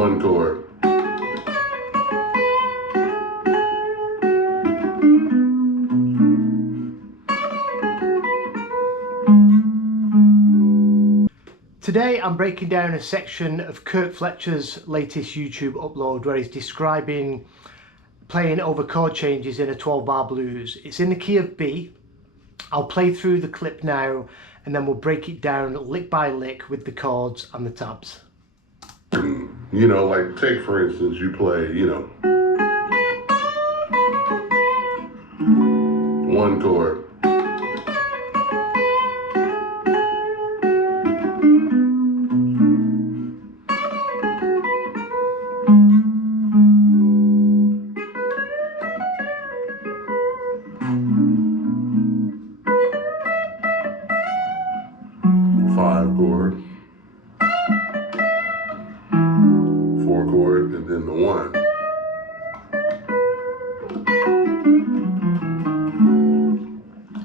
1 chord. Today I'm breaking down a section of Kirk Fletcher's latest YouTube upload where he's describing playing over chord changes in a 12-bar blues. It's in the key of B. I'll play through the clip now and then we'll break it down lick by lick with the chords and the tabs. You know, like take for instance, you play, you know, 1 chord. Chord, 4 chord, and then the 1.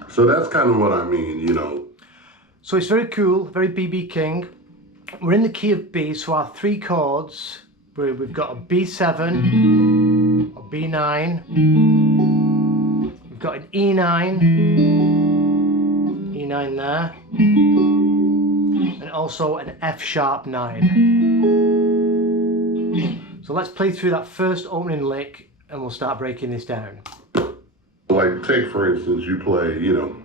So that's kind of what I mean, you know. So it's very cool, very BB King. We're in the key of B, so our 3 chords, we've got a B7, a B9, we've got an E9, E9 there, and also an F sharp 9. So let's play through that first opening lick and we'll start breaking this down. Like take for instance, you play, you know,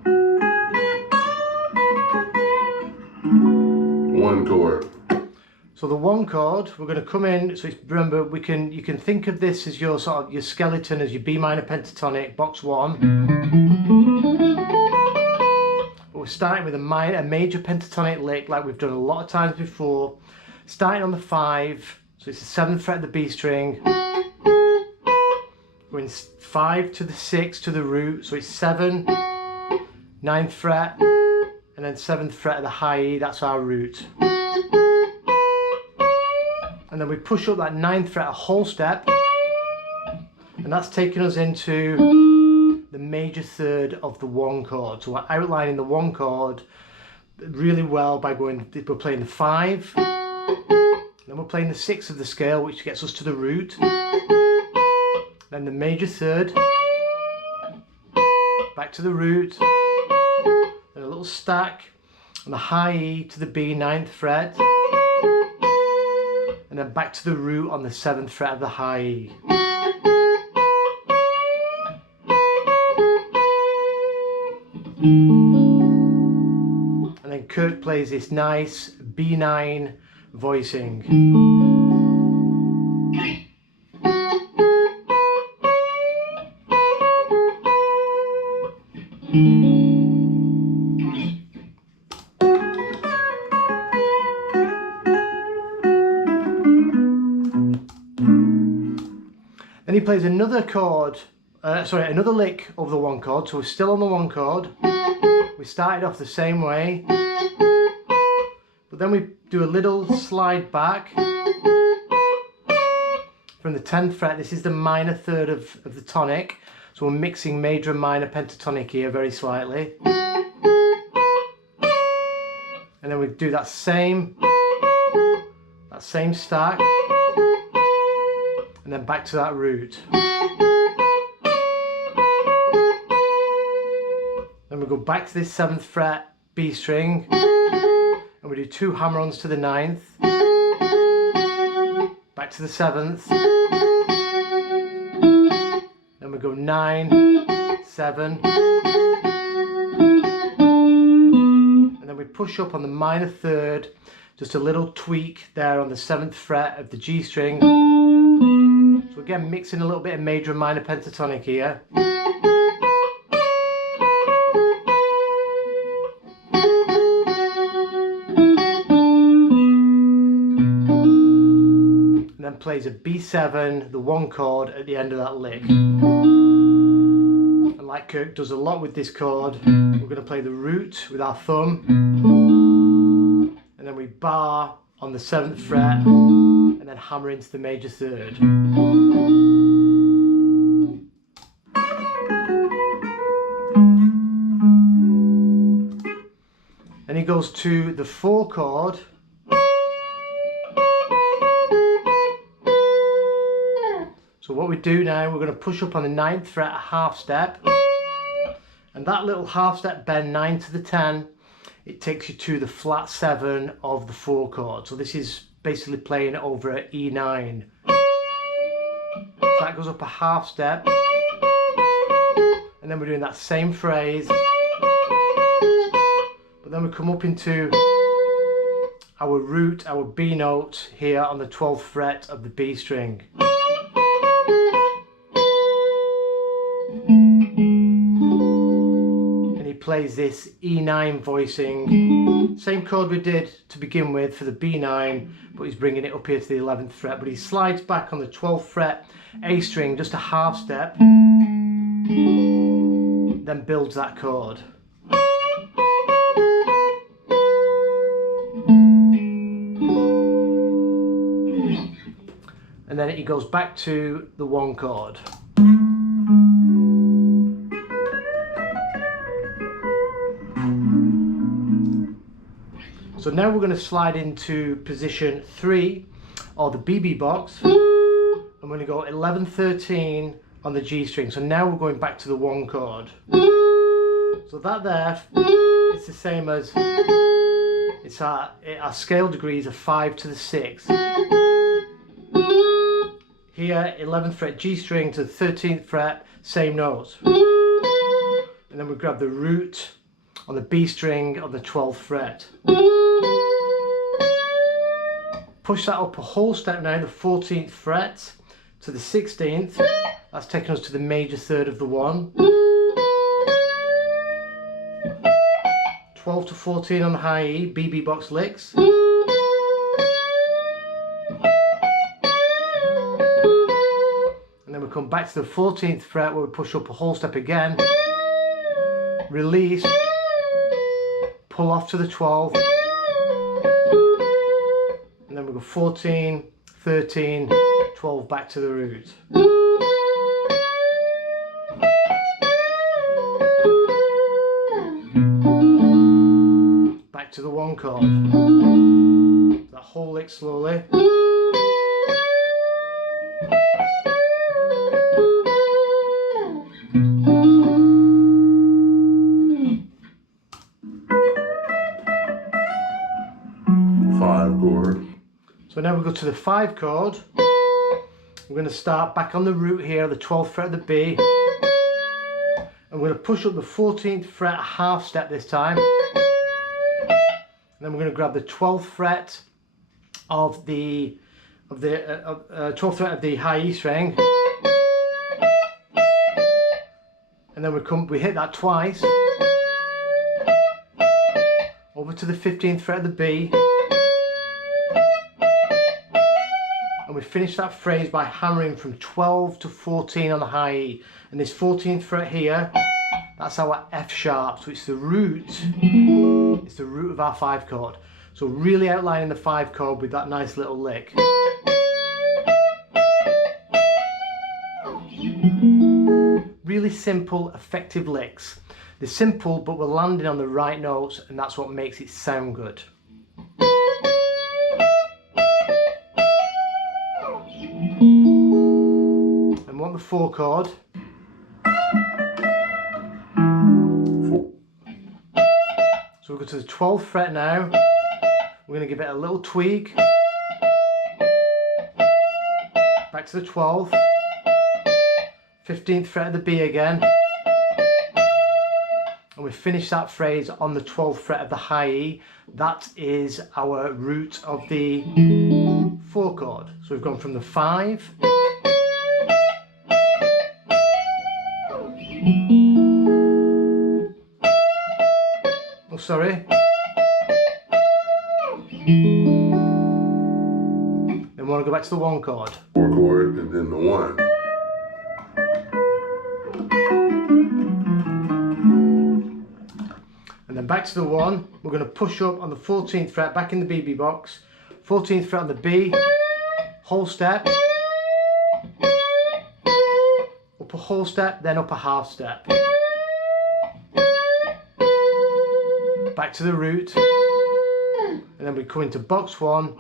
1 chord. So the 1 chord, we're going to come in, so it's, remember you can think of this as your sort of your skeleton, as your B minor pentatonic, box 1. But we're starting with a major pentatonic lick like we've done a lot of times before. Starting on the 5, so it's the 7th fret of the B string. Going 5 to the 6 to the root, so it's 7, 9th fret, and then 7th fret of the high E, that's our root. And then we push up that 9th fret a whole step, and that's taking us into the major third of the 1 chord. So we're outlining the 1 chord really well by we're playing the 5, then we're playing the 6 of the scale, which gets us to the root, then the major third, back to the root, then a little stack on the high E to the B 9th fret, and then back to the root on the 7th fret of the high E. And then Kirk plays this nice B9 voicing. Then he plays another chord, another lick over the 1 chord, so we're still on the 1 chord. We started off the same way, but then we do a little slide back from the 10th fret. This is the minor third of the tonic, so we're mixing major and minor pentatonic here very slightly. And then we do that same stack, and then back to that root. Then we go back to this 7th fret B string, and we do 2 hammer-ons to the 9th, back to the 7th, then we go 9, 7, and then we push up on the minor third, just a little tweak there on the 7th fret of the G string. So again, mixing a little bit of major and minor pentatonic here. And then plays a B7, the 1 chord at the end of that lick. And like Kirk does a lot with this chord, we're going to play the root with our thumb, and then we bar on the 7th fret, and then hammer into the major third. Then he goes to the 4 chord, So what we do now, we're going to push up on the 9th fret a half step, and that little half step bend 9 to the 10, it takes you to the flat 7 of the 4 chord. So this is basically playing over at E9. So that goes up a half step, and then we're doing that same phrase, but then we come up into our root, our B note here on the 12th fret of the B string. And he plays this E9 voicing, same chord we did to begin with for the B9, but he's bringing it up here to the 11th fret, but he slides back on the 12th fret A string just a half step, then builds that chord. And then he goes back to the 1 chord. So now we're going to slide into position 3, or the BB box. I'm going to go 11, 13 on the G string. So now we're going back to the 1 chord. So that there, it's the same as, it's our scale degrees are 5 to the 6. Here, 11th fret G string to the 13th fret, same notes. And then we grab the root on the B string on the 12th fret. Push that up a whole step now, the 14th fret to the 16th. That's taking us to the major third of the 1. 12 to 14 on the high E, BB box licks. And then we come back to the 14th fret where we push up a whole step again. Release. Pull off to the 12. And then we go 14, 13, 12 back to the root. Back to the 1 chord. That whole lick slowly. So now we go to the 5 chord. We're going to start back on the root here, the 12th fret of the B. And we're going to push up the 14th fret a half step this time. And then we're going to grab the 12th fret of the 12th fret of the high E string. And then we hit that twice. Over to the 15th fret of the B. And we finish that phrase by hammering from 12 to 14 on the high E. And this 14th fret here, that's our F sharp. So it's the root of our 5 chord. So really outlining the 5 chord with that nice little lick. Really simple, effective licks. They're simple, but we're landing on the right notes, and that's what makes it sound good. The 4 chord. So we go to the 12th fret now. We're going to give it a little tweak. Back to the 12th. 15th fret of the B again. And we finish that phrase on the 12th fret of the high E. That is our root of the 4 chord. So we've gone from the 5. Oh, sorry. Then we want to go back to the 1 chord. 4 chord and then the 1. And then back to the 1. We're going to push up on the 14th fret, back in the BB box. 14th fret on the B. Whole step. Up a whole step, then up a half step. Back to the root, and then we come into box 1,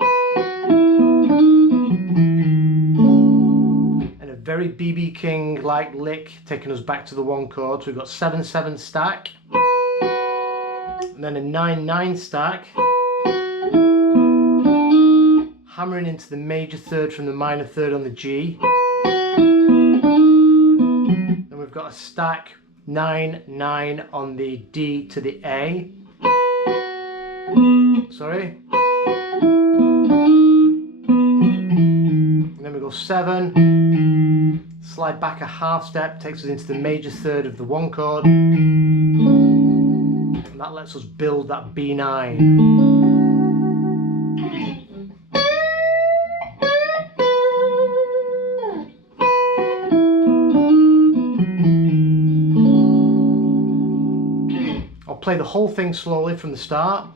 and a very BB King like lick, taking us back to the 1 chord. So we've got 7/7 stack, and then a 9/9 stack, hammering into the major third from the minor third on the G. Then we've got a stack 9/9 on the D to the A. Sorry. And then we go 7, slide back a half step, takes us into the major third of the 1 chord, and that lets us build that B9. I'll play the whole thing slowly from the start.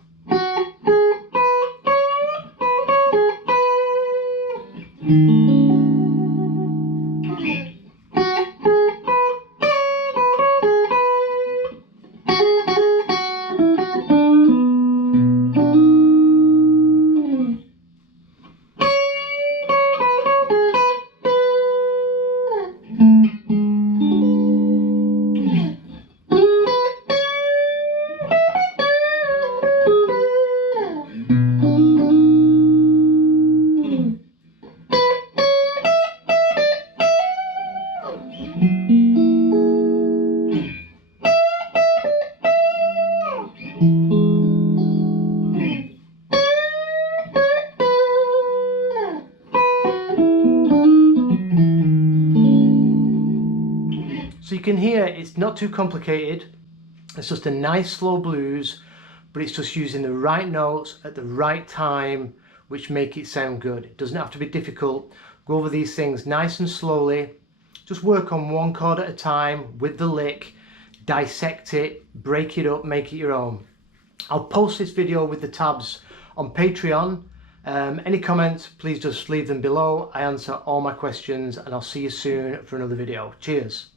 So you can hear it's not too complicated. It's just a nice slow blues, but it's just using the right notes at the right time which make it sound good. It doesn't have to be difficult. Go over these things nice and slowly. Just work on 1 chord at a time with the lick, dissect it, break it up, make it your own. I'll post this video with the tabs on Patreon. Any comments, please just leave them below. I answer all my questions, and I'll see you soon for another video. Cheers.